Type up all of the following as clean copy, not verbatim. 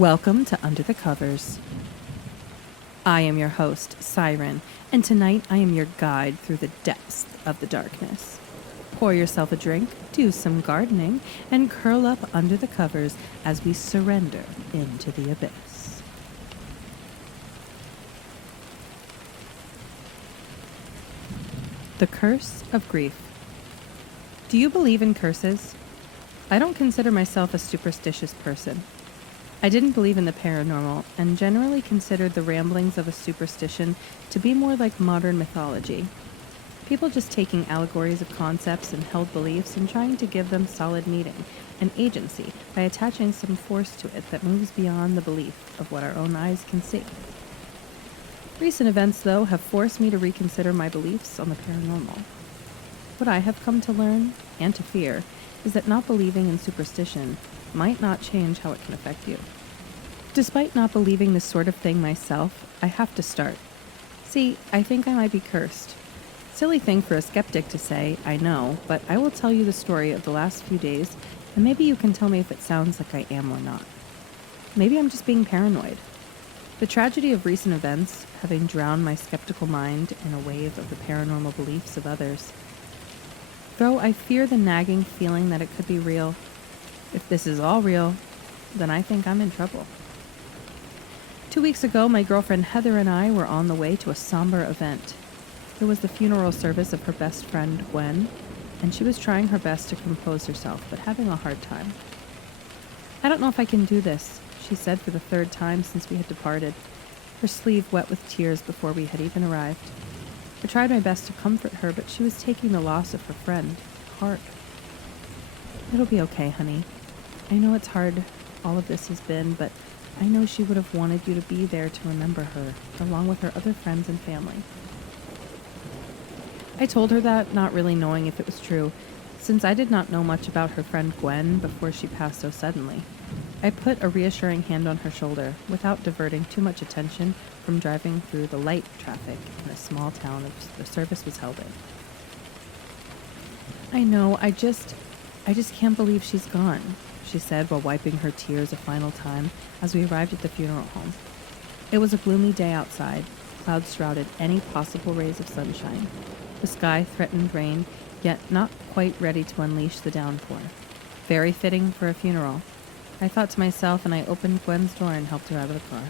Welcome to Under the Covers. I am your host, Siren, and tonight I am your guide through the depths of the darkness. Pour yourself a drink, do some gardening, and curl up under the covers as we surrender into the abyss. The Curse of Grief. Do you believe in curses? I don't consider myself a superstitious person. I didn't believe in the paranormal and generally considered the ramblings of a superstition to be more like modern mythology. People just taking allegories of concepts and held beliefs and trying to give them solid meaning and agency by attaching some force to it that moves beyond the belief of what our own eyes can see. Recent events, though, have forced me to reconsider my beliefs on the paranormal. What I have come to learn, and to fear, is that not believing in superstition might not change how it can affect you. Despite not believing this sort of thing myself, I have to start. See, I think I might be cursed. Silly thing for a skeptic to say, I know, but I will tell you the story of the last few days, and maybe you can tell me if it sounds like I am or not. Maybe I'm just being paranoid. The tragedy of recent events, having drowned my skeptical mind in a wave of the paranormal beliefs of others. Though I fear the nagging feeling that it could be real. If this is all real, then I think I'm in trouble. 2 weeks ago, my girlfriend Heather and I were on the way to a somber event. It was the funeral service of her best friend, Gwen, and she was trying her best to compose herself, but having a hard time. I don't know if I can do this, she said for the third time since we had departed, her sleeve wet with tears before we had even arrived. I tried my best to comfort her, but she was taking the loss of her friend hard. It'll be okay, honey. I know it's hard, all of this has been, but I know she would have wanted you to be there to remember her, along with her other friends and family. I told her that, not really knowing if it was true, since I did not know much about her friend Gwen before she passed so suddenly. I put a reassuring hand on her shoulder, without diverting too much attention from driving through the light traffic in a small town the service was held in. I know, I just can't believe she's gone, she said while wiping her tears a final time as we arrived at the funeral home. It was a gloomy day outside. Clouds shrouded any possible rays of sunshine. The sky threatened rain, yet not quite ready to unleash the downpour. Very fitting for a funeral, I thought to myself, and I opened Gwen's door and helped her out of the car.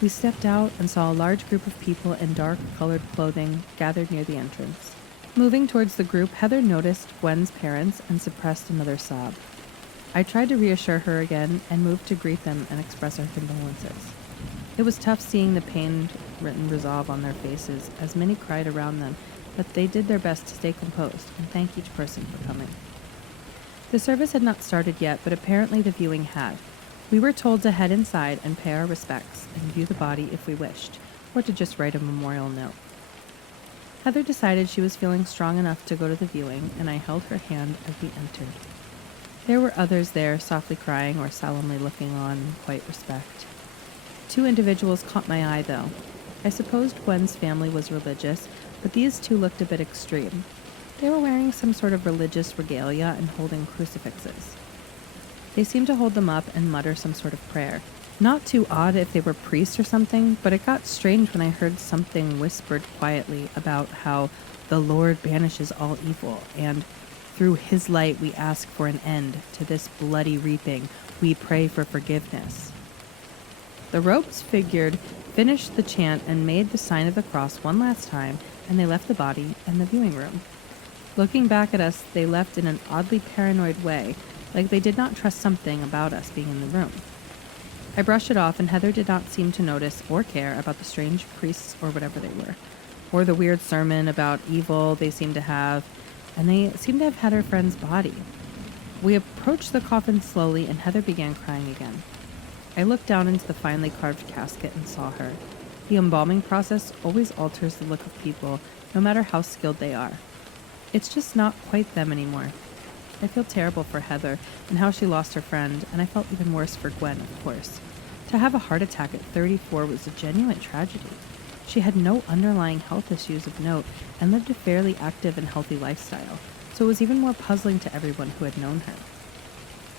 We stepped out and saw a large group of people in dark-colored clothing gathered near the entrance. Moving towards the group, Heather noticed Gwen's parents and suppressed another sob. I tried to reassure her again and moved to greet them and express our condolences. It was tough seeing the pain-written resolve on their faces as many cried around them, but they did their best to stay composed and thank each person for coming. The service had not started yet, but apparently the viewing had. We were told to head inside and pay our respects and view the body if we wished, or to just write a memorial note. Heather decided she was feeling strong enough to go to the viewing, and I held her hand as we entered. There were others there, softly crying or solemnly looking on in quiet respect. 2 individuals caught my eye, though. I supposed Gwen's family was religious, but these 2 looked a bit extreme. They were wearing some sort of religious regalia and holding crucifixes. They seemed to hold them up and mutter some sort of prayer. Not too odd if they were priests or something, but it got strange when I heard something whispered quietly about how the Lord banishes all evil, and through his light we ask for an end to this bloody reaping. We pray for forgiveness. The ropes figured, finished the chant, and made the sign of the cross one last time, and they left the body and the viewing room. Looking back at us, they left in an oddly paranoid way, like they did not trust something about us being in the room. I brushed it off, and Heather did not seem to notice or care about the strange priests or whatever they were, or the weird sermon about evil they seemed to have, and they seemed to have had her friend's body. We approached the coffin slowly, and Heather began crying again. I looked down into the finely carved casket and saw her. The embalming process always alters the look of people, no matter how skilled they are. It's just not quite them anymore. I feel terrible for Heather and how she lost her friend, and I felt even worse for Gwen, of course. To have a heart attack at 34 was a genuine tragedy. She had no underlying health issues of note and lived a fairly active and healthy lifestyle, so it was even more puzzling to everyone who had known her.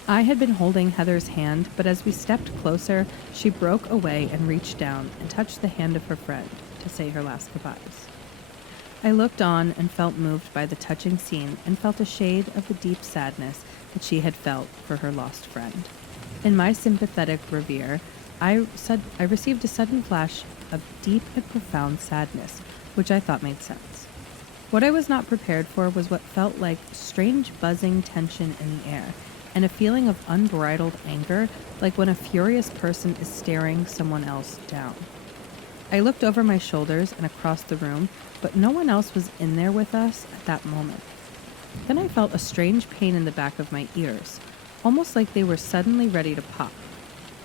I had been holding Heather's hand, but as we stepped closer, she broke away and reached down and touched the hand of her friend to say her last goodbyes. I looked on and felt moved by the touching scene and felt a shade of the deep sadness that she had felt for her lost friend. In my sympathetic reverie, I received a sudden flash of deep and profound sadness, which I thought made sense. What I was not prepared for was what felt like strange buzzing tension in the air, and a feeling of unbridled anger, like when a furious person is staring someone else down. I looked over my shoulders and across the room, but no one else was in there with us at that moment. Then I felt a strange pain in the back of my ears, almost like they were suddenly ready to pop.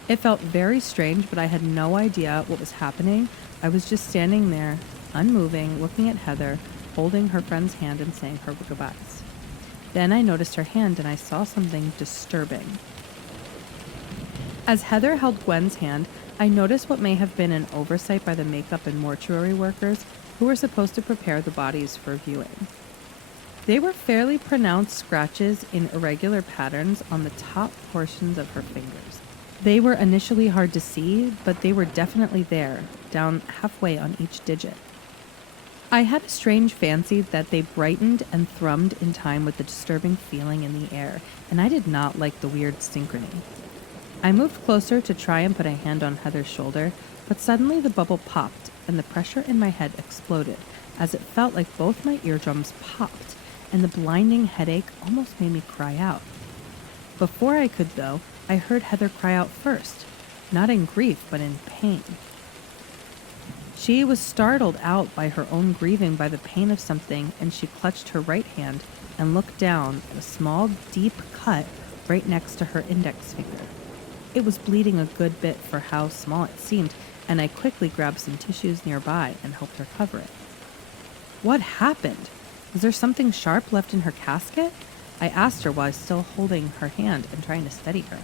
It felt very strange, but I had no idea what was happening. I was just standing there, unmoving, looking at Heather, holding her friend's hand and saying her goodbyes. Then I noticed her hand and I saw something disturbing. As Heather held Gwen's hand, I noticed what may have been an oversight by the makeup and mortuary workers who were supposed to prepare the bodies for viewing. They were fairly pronounced scratches in irregular patterns on the top portions of her fingers. They were initially hard to see, but they were definitely there, down halfway on each digit. I had a strange fancy that they brightened and thrummed in time with the disturbing feeling in the air, and I did not like the weird synchrony. I moved closer to try and put a hand on Heather's shoulder, but suddenly the bubble popped and the pressure in my head exploded, as it felt like both my eardrums popped, and the blinding headache almost made me cry out. Before I could, though, I heard Heather cry out first, not in grief, but in pain. She was startled out by her own grieving by the pain of something, and she clutched her right hand and looked down at a small, deep cut right next to her index finger. It was bleeding a good bit for how small it seemed, and I quickly grabbed some tissues nearby and helped her cover it. What happened? Was there something sharp left in her casket? I asked her while still holding her hand and trying to steady her.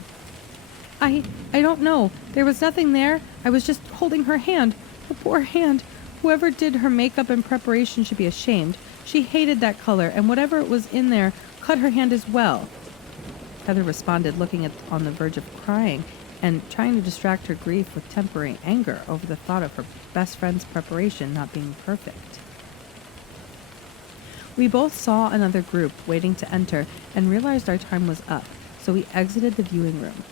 I don't know. There was nothing there. I was just holding her hand. Her poor hand. Whoever did her makeup and preparation should be ashamed. She hated that color, and whatever it was in there cut her hand as well. Heather responded, looking on the verge of crying and trying to distract her grief with temporary anger over the thought of her best friend's preparation not being perfect. We both saw another group waiting to enter and realized our time was up, so we exited the viewing room.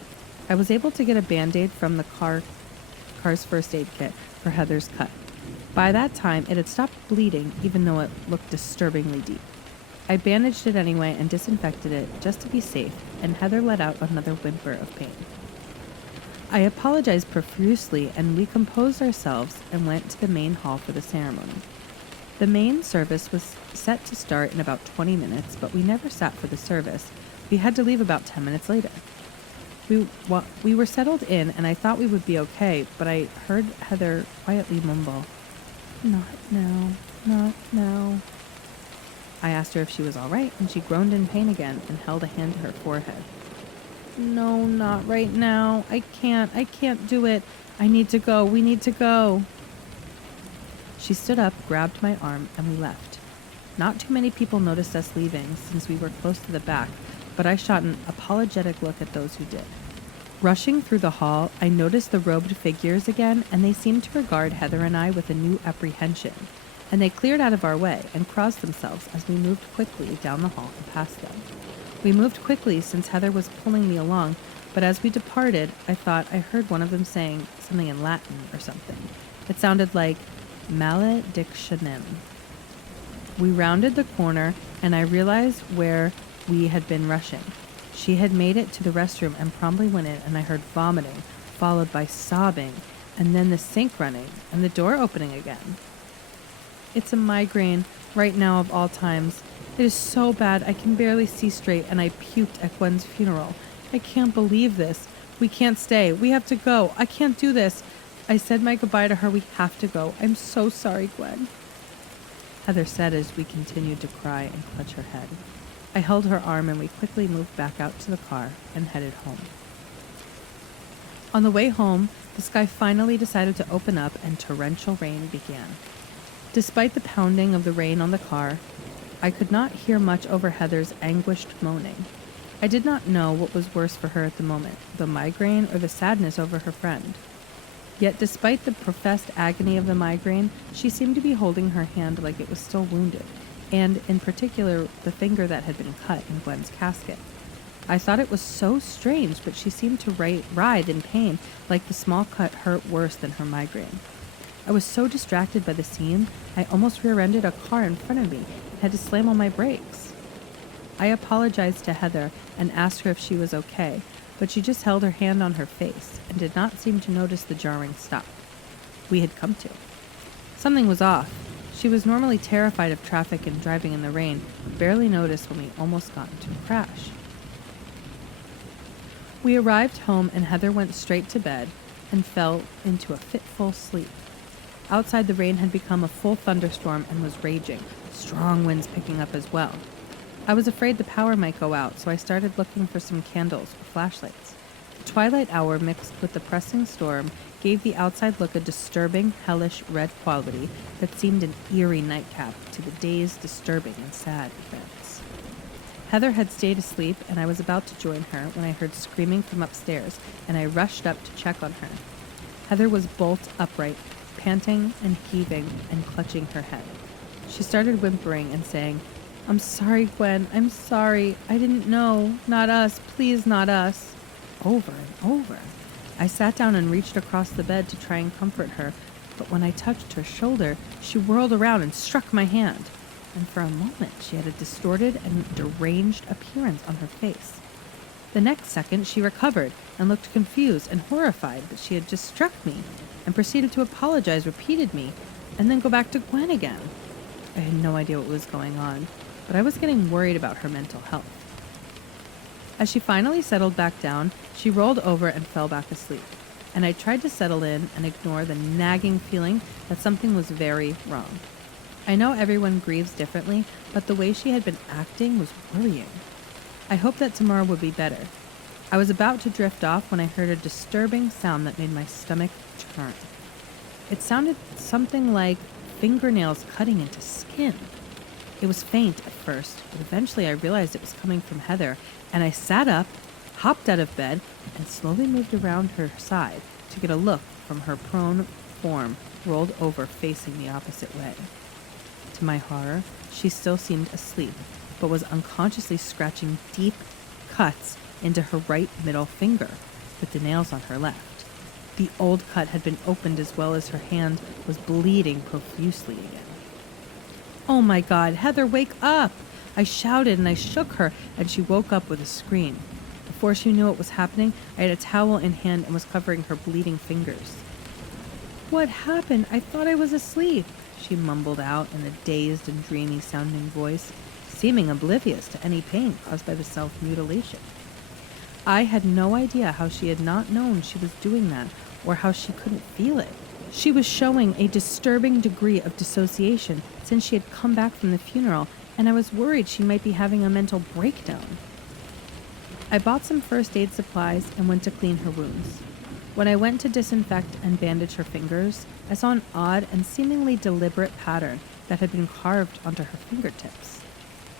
I was able to get a Band-Aid from the car's first aid kit for Heather's cut. By that time, it had stopped bleeding, even though it looked disturbingly deep. I bandaged it anyway and disinfected it just to be safe, and Heather let out another whimper of pain. I apologized profusely, and we composed ourselves and went to the main hall for the ceremony. The main service was set to start in about 20 minutes, but we never sat for the service. We had to leave about 10 minutes later. We were settled in, and I thought we would be okay, but I heard Heather quietly mumble, "Not now, not now." I asked her if she was all right, and she groaned in pain again and held a hand to her forehead. "No, not right now. I can't do it. I need to go. We need to go." She stood up, grabbed my arm, and we left. Not too many people noticed us leaving since we were close to the back, but I shot an apologetic look at those who did. Rushing through the hall, I noticed the robed figures again, and they seemed to regard Heather and I with a new apprehension, and they cleared out of our way and crossed themselves as we moved quickly down the hall and past them. We moved quickly since Heather was pulling me along, but as we departed, I thought I heard one of them saying something in Latin or something. It sounded like maledictionem. We rounded the corner, and I realized where we had been rushing. She had made it to the restroom and promptly went in, and I heard vomiting, followed by sobbing, and then the sink running, and the door opening again. It's a migraine, right now of all times. It is so bad I can barely see straight, and I puked at Gwen's funeral. I can't believe this. We can't stay. We have to go. I can't do this. I said my goodbye to her. We have to go. I'm so sorry, Gwen. Heather said as we continued to cry and clutch her head. I held her arm and we quickly moved back out to the car and headed home. On the way home, the sky finally decided to open up and torrential rain began. Despite the pounding of the rain on the car, I could not hear much over Heather's anguished moaning. I did not know what was worse for her at the moment, the migraine or the sadness over her friend. Yet despite the professed agony of the migraine, she seemed to be holding her hand like it was still wounded, and in particular the finger that had been cut in Gwen's casket. I thought it was so strange, but she seemed to writhe in pain, like the small cut hurt worse than her migraine. I was so distracted by the scene, I almost rear-ended a car in front of me and had to slam on my brakes. I apologized to Heather and asked her if she was okay, but she just held her hand on her face and did not seem to notice the jarring stop we had come to. Something was off. She was normally terrified of traffic and driving in the rain, but barely noticed when we almost got into a crash. We arrived home and Heather went straight to bed and fell into a fitful sleep. Outside, the rain had become a full thunderstorm and was raging, strong winds picking up as well. I was afraid the power might go out, so I started looking for some candles or flashlights. The twilight hour mixed with the pressing storm gave the outside look a disturbing, hellish red quality that seemed an eerie nightcap to the day's disturbing and sad events. Heather had stayed asleep, and I was about to join her when I heard screaming from upstairs, and I rushed up to check on her. Heather was bolt upright, panting and heaving and clutching her head. She started whimpering and saying, "I'm sorry, Gwen, I'm sorry. I didn't know. Not us. Please, not us." Over and over. I sat down and reached across the bed to try and comfort her, but when I touched her shoulder, she whirled around and struck my hand. And for a moment, she had a distorted and deranged appearance on her face. The next second, she recovered and looked confused and horrified that she had just struck me, and proceeded to apologize repeatedly and then go back to Gwen again. I had no idea what was going on, but I was getting worried about her mental health. As she finally settled back down, she rolled over and fell back asleep, and I tried to settle in and ignore the nagging feeling that something was very wrong. I know everyone grieves differently, but the way she had been acting was worrying. I hoped that tomorrow would be better. I was about to drift off when I heard a disturbing sound that made my stomach turn. It sounded something like fingernails cutting into skin. It was faint at first, but eventually I realized it was coming from Heather, and I sat up, hopped out of bed, and slowly moved around her side to get a look from her prone form rolled over facing the opposite way. To my horror, she still seemed asleep, but was unconsciously scratching deep cuts into her right middle finger with the nails on her left. The old cut had been opened as well as her hand was bleeding profusely again. "Oh my God, Heather, wake up!" I shouted and I shook her, and she woke up with a scream. Before she knew what was happening, I had a towel in hand and was covering her bleeding fingers. "What happened? I thought I was asleep," she mumbled out in a dazed and dreamy-sounding voice, seeming oblivious to any pain caused by the self-mutilation. I had no idea how she had not known she was doing that, or how she couldn't feel it. She was showing a disturbing degree of dissociation since she had come back from the funeral, and I was worried she might be having a mental breakdown. I bought some first aid supplies and went to clean her wounds. When I went to disinfect and bandage her fingers, I saw an odd and seemingly deliberate pattern that had been carved onto her fingertips.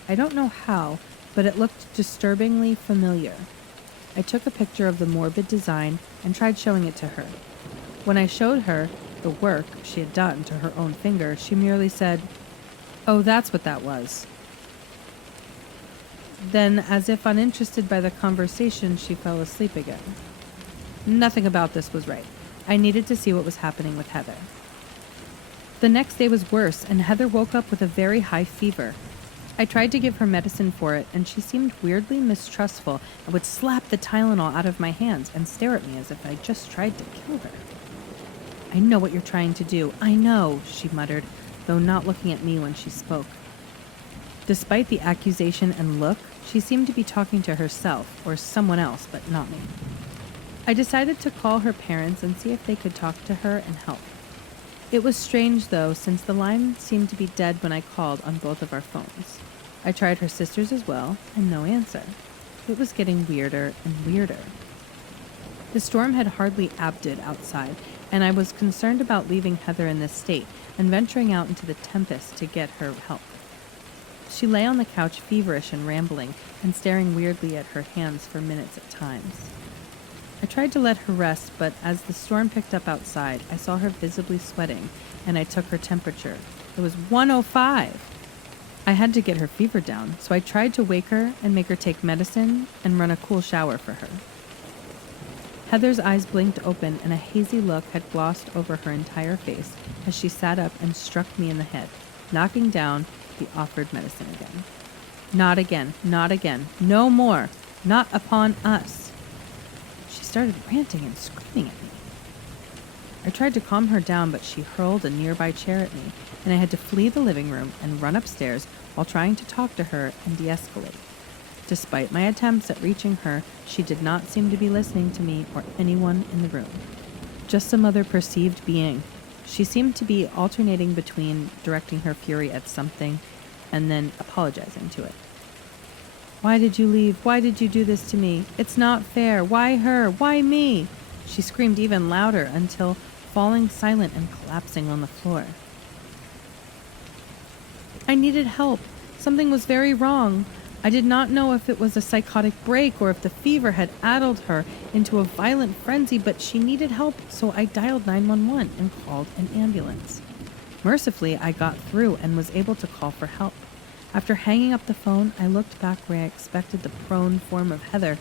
I don't know how, but it looked disturbingly familiar. I took a picture of the morbid design and tried showing it to her. When I showed her the work she had done to her own finger, she merely said, "Oh, that's what that was." Then, as if uninterested by the conversation, she fell asleep again. Nothing about this was right. I needed to see what was happening with Heather. The next day was worse, and Heather woke up with a very high fever. I tried to give her medicine for it, and she seemed weirdly mistrustful and would slap the Tylenol out of my hands and stare at me as if I just tried to kill her. "I know what you're trying to do. I know," she muttered, though not looking at me when she spoke. Despite the accusation and look, she seemed to be talking to herself or someone else, but not me. I decided to call her parents and see if they could talk to her and help. It was strange, though, since the line seemed to be dead when I called on both of our phones. I tried her sister's as well, and no answer. It was getting weirder and weirder. The storm had hardly abated outside, and I was concerned about leaving Heather in this state and venturing out into the tempest to get her help. She lay on the couch feverish and rambling, and staring weirdly at her hands for minutes at times. I tried to let her rest, but as the storm picked up outside, I saw her visibly sweating, and I took her temperature. It was 105. I had to get her fever down, so I tried to wake her and make her take medicine and run a cool shower for her. Heather's eyes blinked open, and a hazy look had glossed over her entire face as she sat up and struck me in the head, knocking down the offered medicine again. Not again, not again, no more, not upon us. She started ranting and screaming at me. I tried to calm her down, but she hurled a nearby chair at me, and I had to flee the living room and run upstairs while trying to talk to her and de-escalate. Despite my attempts at reaching her, she did not seem to be listening to me or anyone in the room. Just some other perceived being. She seemed to be alternating between directing her fury at something and then apologizing to it. Why did you leave? Why did you do this to me? It's not fair. Why her? Why me? She screamed even louder until falling silent and collapsing on the floor. I needed help. Something was very wrong. I did not know if it was a psychotic break or if the fever had addled her into a violent frenzy, but she needed help, so I dialed 911 and called an ambulance. Mercifully, I got through and was able to call for help. After hanging up the phone, I looked back where I expected the prone form of Heather,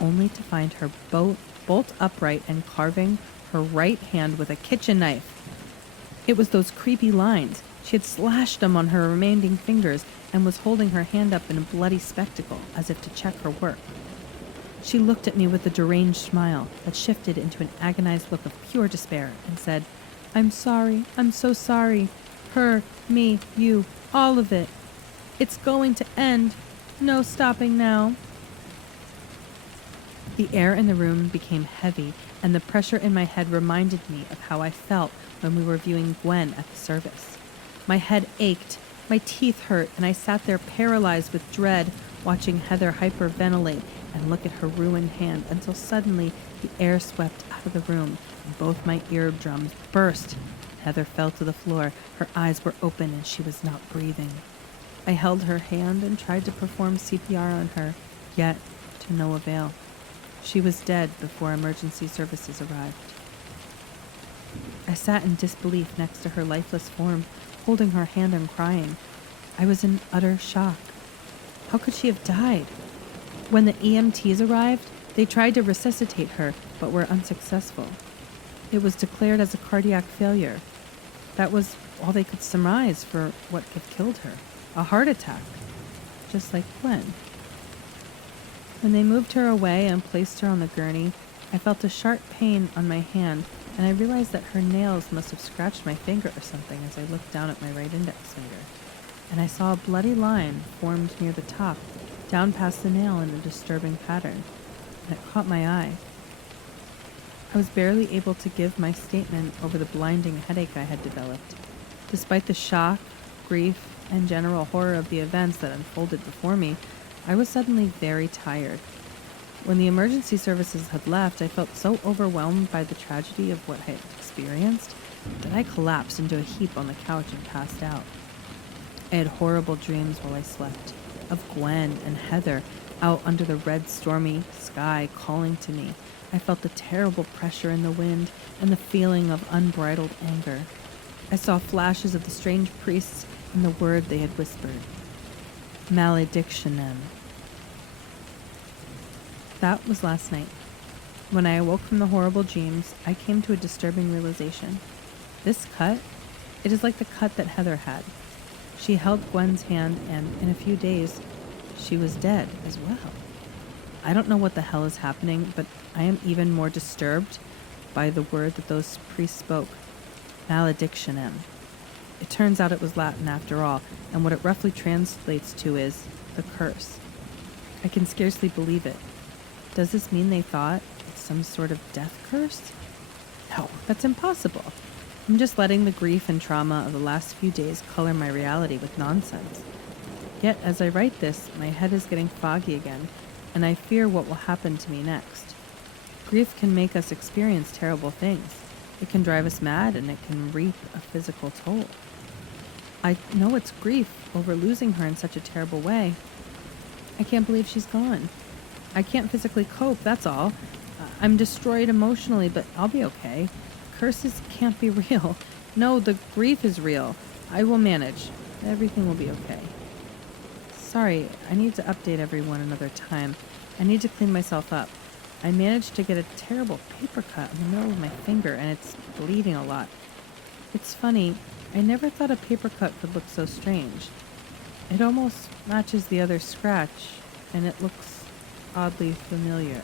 only to find her bolt upright and carving her right hand with a kitchen knife. It was those creepy lines. She had slashed them on her remaining fingers and was holding her hand up in a bloody spectacle as if to check her work. She looked at me with a deranged smile that shifted into an agonized look of pure despair and said, I'm sorry. I'm so sorry. Her, me, you, all of it. It's going to end. No stopping now. The air in the room became heavy, and the pressure in my head reminded me of how I felt when we were viewing Gwen at the service. My head ached, my teeth hurt, and I sat there paralyzed with dread, watching Heather hyperventilate and look at her ruined hand until suddenly the air swept out of the room and both my eardrums burst. Heather fell to the floor. Her eyes were open and she was not breathing. I held her hand and tried to perform CPR on her, yet to no avail. She was dead before emergency services arrived. I sat in disbelief next to her lifeless form, holding her hand and crying. I was in utter shock. How could she have died? When the EMTs arrived, they tried to resuscitate her, but were unsuccessful. It was declared as a cardiac failure. That was all they could surmise for what had killed her. A heart attack. Just like Gwen. When they moved her away and placed her on the gurney, I felt a sharp pain on my hand, and I realized that her nails must have scratched my finger or something as I looked down at my right index finger. And I saw a bloody line formed near the top, down past the nail in a disturbing pattern, and it caught my eye. I was barely able to give my statement over the blinding headache I had developed. Despite the shock, grief, and general horror of the events that unfolded before me, I was suddenly very tired. When the emergency services had left, I felt so overwhelmed by the tragedy of what I had experienced that I collapsed into a heap on the couch and passed out. I had horrible dreams while I slept, of Gwen and Heather out under the red stormy sky calling to me. I felt the terrible pressure in the wind and the feeling of unbridled anger. I saw flashes of the strange priests and the word they had whispered. Maledictionem. That was last night. When I awoke from the horrible dreams, I came to a disturbing realization. This cut, it is like the cut that Heather had. She held Gwen's hand, and in a few days, she was dead as well. I don't know what the hell is happening, but I am even more disturbed by the word that those priests spoke. Maledictionem. It turns out it was Latin after all, and what it roughly translates to is the curse. I can scarcely believe it. Does this mean they thought it's some sort of death curse? No, that's impossible. I'm just letting the grief and trauma of the last few days color my reality with nonsense. Yet, as I write this, my head is getting foggy again, and I fear what will happen to me next. Grief can make us experience terrible things. It can drive us mad, and it can reap a physical toll. I know it's grief over losing her in such a terrible way. I can't believe she's gone. I can't physically cope, that's all. I'm destroyed emotionally, but I'll be okay. Curses can't be real. No, the grief is real. I will manage. Everything will be okay. Sorry, I need to update everyone another time. I need to clean myself up. I managed to get a terrible paper cut in the middle of my finger, and it's bleeding a lot. It's funny, I never thought a paper cut could look so strange. It almost matches the other scratch, and it looks oddly familiar.